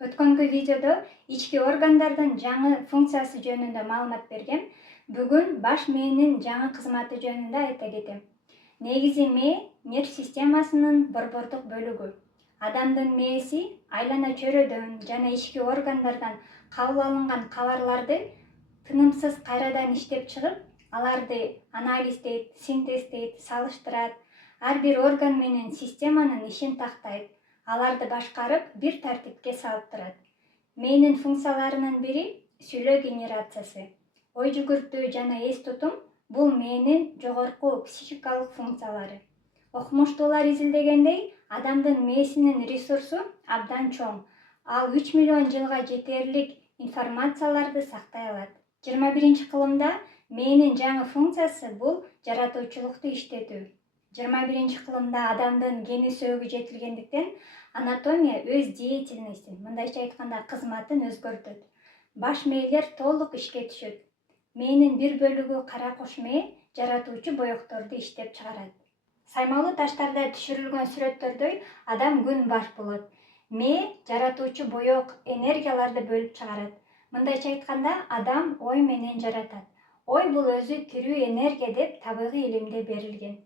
Өткөнкү видеодо ички органдардын жаңы функциясы жөнүндө маалымат бергем. Бүгүн баш мээнин жаңы кызматы жөнүндө айта кетем. Негизи мээ нерв системасынын борбордук бөлүгү. Адамдын мээси айлана чөйрөдөн жана ички органдардан кабыл алынган кабарларды тынымсыз кайрадан иштеп чыгып, аларды анализдейт, синтездейт, салыштырат. Ар бир орган менен системанын ишин тактайт. Аларды башкарып, бир тартипке салып турат. Мээнин функцияларынын бири сүйлөө генерациясы. Ой жүгүртүү жана эс тутум бул мээнин жогорку психикалык функциялары. Окумуштуулар изилдегендей, адамдын мээсинин ресурсу абдан чоң. Ал 3 миллион жылга жетерлик информацияларды сактай алат. 21-кылымда мээнин жаңы функциясы бул жаратуучулукту иштетүү. 21-кылымда адамдын гени сөөгү жетилгендиктен анатомия өз деятельностин, мындайча айтканда кызматын өзгөртөт. Баш мэйлер толук ишке түшөт. Мээнин бир бөлүгү кара куш мээ жаратуучу боекторду иштеп чыгарат. Саймалуу таштарда түшүрүлгөн сүрөттөрдөй адам күн баш болот. Мээ жаратуучу боек энергияларды бөлүп чыгарат. Мындайча айтканда адам ой менен жаратат. Ой бул өзү тирүү энергия деп табигый илимде берилген.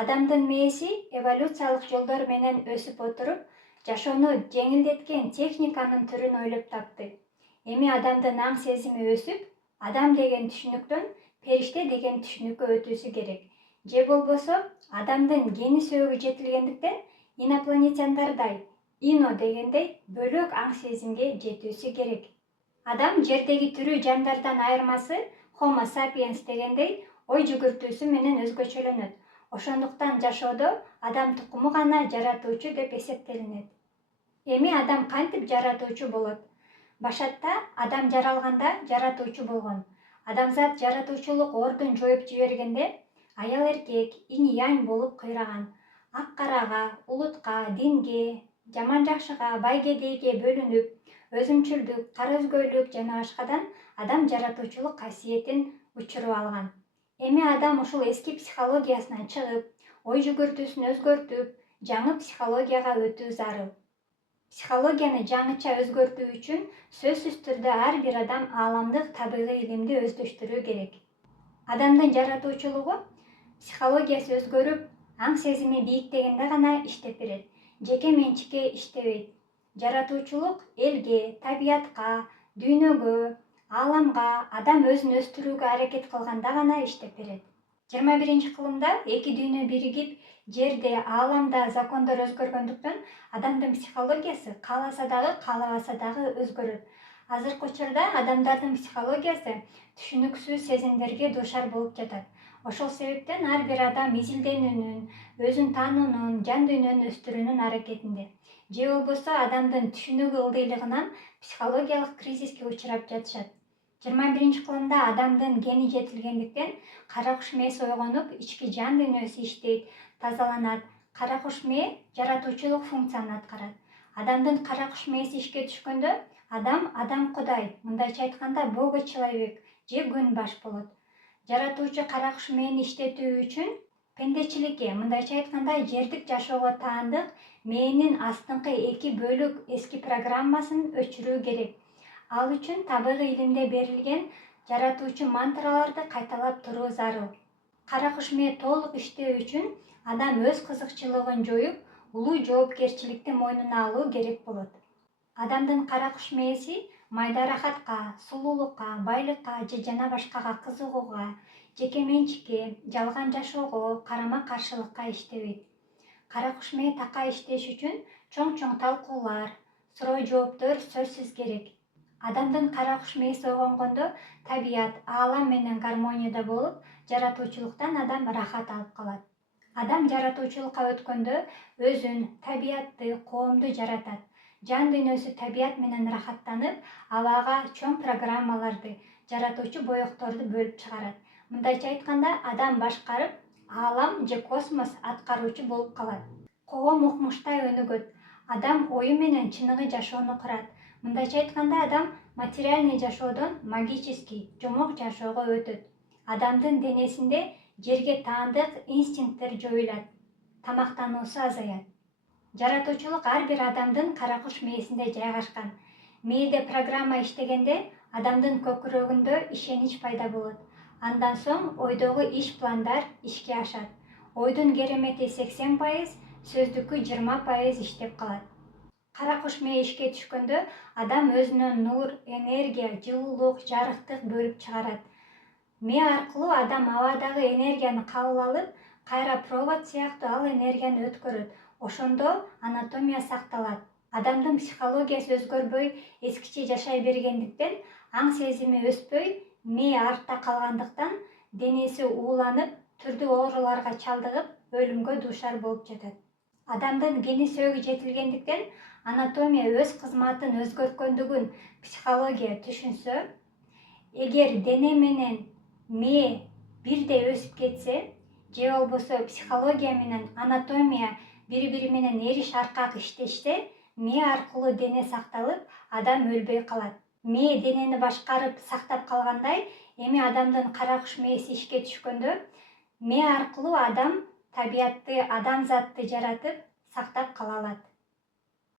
Адамдын мээси эволюциялык жолдор менен өсүп отуруп, жашоону жеңилдеткен техниканын түрүн ойлоп тапты. Эми адамдын аң сезими өсүп, адам деген түшүнүктөн периште деген түшүнүккө өтүүсү керек. Же болбосо адамдын гени сөөгү жетилгендиктен инопланетяндардай, ино дегендей бөлөк аң сезимге жетүүсү керек. Адам жердеги тирүү жандардан айырмасы Homo sapiens дегендей ой жүгүртүүсү менен өзгөчөлөнөт. Ошондуктан жашоодо адам тукуму гана жаратуучу деп эсептелинет. Эми адам кантип жаратуучу болот? Башатта адам жаралганда жаратуучу болгон. Адамзат жаратуучулук ордун жоюп жибергенде аял эркек, инь-янь болуп кыйраган. Ак карага, улутка, динге, жаман жакшыга, бай кедейге бөлүнүп, өзүмчүлдүк, кара өзгөйлүк жана башкадан адам жаратуучулук касиетин учуруп алган. Эми адам ушул эски психологиясынан чыгып, ой жүгүртүүсүн өзгөртүп, жаңы психологияга өтүү зарыл. Психологияны жаңыча өзгөртүү үчүн сөзсүз түрдө ар бир адам ааламдык табигый илимди өздөштүрүү керек. Адамдын жаратуучулугу психологиясы өзгөрүп, аң сезими бийиктегенде гана иштеп берет. Жеке менчикке иштебейт. Жаратуучулук элге, табиятка, дүйнөгө, ааламга, адам өзүн өстүрүүгө аракет кылганда гана иштеп берет. 21-кылымда эки дүйнө биригип, жерде, ааламда закондор өзгөргөндүктөн адамдын психологиясы кааласа дагы, каалабаса дагы өзгөрөт. Азыркы учурда адамдардын психологиясы түшүнүксүз сезимдерге дуушар болуп жатат. Ошол себептен ар бир адам изилденүүнүн, өзүн таануунун, жан дүйнөнү өстүрүүнүн аракетинде. Же болбосо адамдын түшүнүгү ылдыйлыгынан психологиялык кризиске учурап жатышат. 21-кылымда адамдын гени жетилгендиктен кара куш мээси ойгонуп, ички жан дүйнөсү иштейт, тазаланат. Кара куш мээ жаратуучулук функцияны аткарат. Адамдын кара куш мээси ишке түшкөндө адам кудай, мындайча айтканда бога человек же күн баш болот. Жаратуучу кара куш мээни иштетүү үчүн пендечиликке, мындайча айтканда жердик жашоого таандык мээнин астыңкы эки бөлүк эски программасын өчүрүү керек. Ал үчүн табигый илимде берилген жаратуучу мантраларды кайталап туруу зарыл. Кара куш мээ толук иштөө үчүн адам өз кызыкчылыгын жоюп, улуу жоопкерчиликти мойнуна алуу керек болот. Адамдын кара куш мээси майда рахатка, сулуулукка, байлыкка же жана башкага кызыгууга, жеке менчикке, жалган жашоого, карама каршылыкка иштебейт. Кара куш мээ такай иштеш үчүн чоң талкуулар, суроо жооптор сөзсүз керек. Адамдын кара куш мээси ойгонгондо табият, аалам менен гармонияда болуп, жаратуучулуктан адам рахат алып калат. Адам жаратуучулукка өткөндө өзүн, табиятты, коомду жаратат. Жан дүйнөсү табият менен рахаттанып, абага чоң программаларды, жаратуучу боекторду бөлүп чыгарат. Мындайча айтканда, адам башкарып, аалам же космос аткаруучу болуп калат. Коом укмуштай өнүгөт. Адам ою менен чыныгы жашоону курат. Мындайча айтканда, адам материальный жашоодон магический, жомок жашоого өтөт. Адамдын денесинде жерге таандык инстинкттер жоюлат. Тамактануусу азаят. Жаратуучулук ар бир адамдын кара куш мээсинде жайгашкан. Мээде программа иштегенде адамдын көкүрөгүндө ишенич пайда болот. Андан соң ойдогу иш пландар ишке ашат. Ойдун керемети 80%, сөздүкү 20% иштеп калат. Кара куш мээ ишке түшкөндө адам өзүнөн нур, энергия, жылуулук, жарыктык бөлүп чыгарат. Мээ аркылуу адам абадагы энергияны кабыл алып, кайра провод сыяктуу ал энергияны өткөрөт. Ошондо анатомия сакталат. Адамдын психологиясы өзгөрбөй, эскиче жашай бергендиктен, аң сезими өспөй, мээ артта калгандыктан денеси ууланып, түрдүү ооруларга чалдыгып, өлүмгө дуушар болуп жатат. Адамдын гени сөөгү жетилгендиктен анатомия өз кызматын өзгөрткөндүгүн психология түшүнсө, эгер дене менен мээ бирдей өсүп кетсе, же болбосо психология менен анатомия бири-бири менен эриш аркак иштешсе, мээ аркылуу дене сакталып, адам өлбөй калат. Мээ денени башкарып сактап калгандай, эми адамдын кара куш мээси ишке түшкөндө, мээ аркылуу адам табиятты, адамзатты жаратып, сактап кала алат.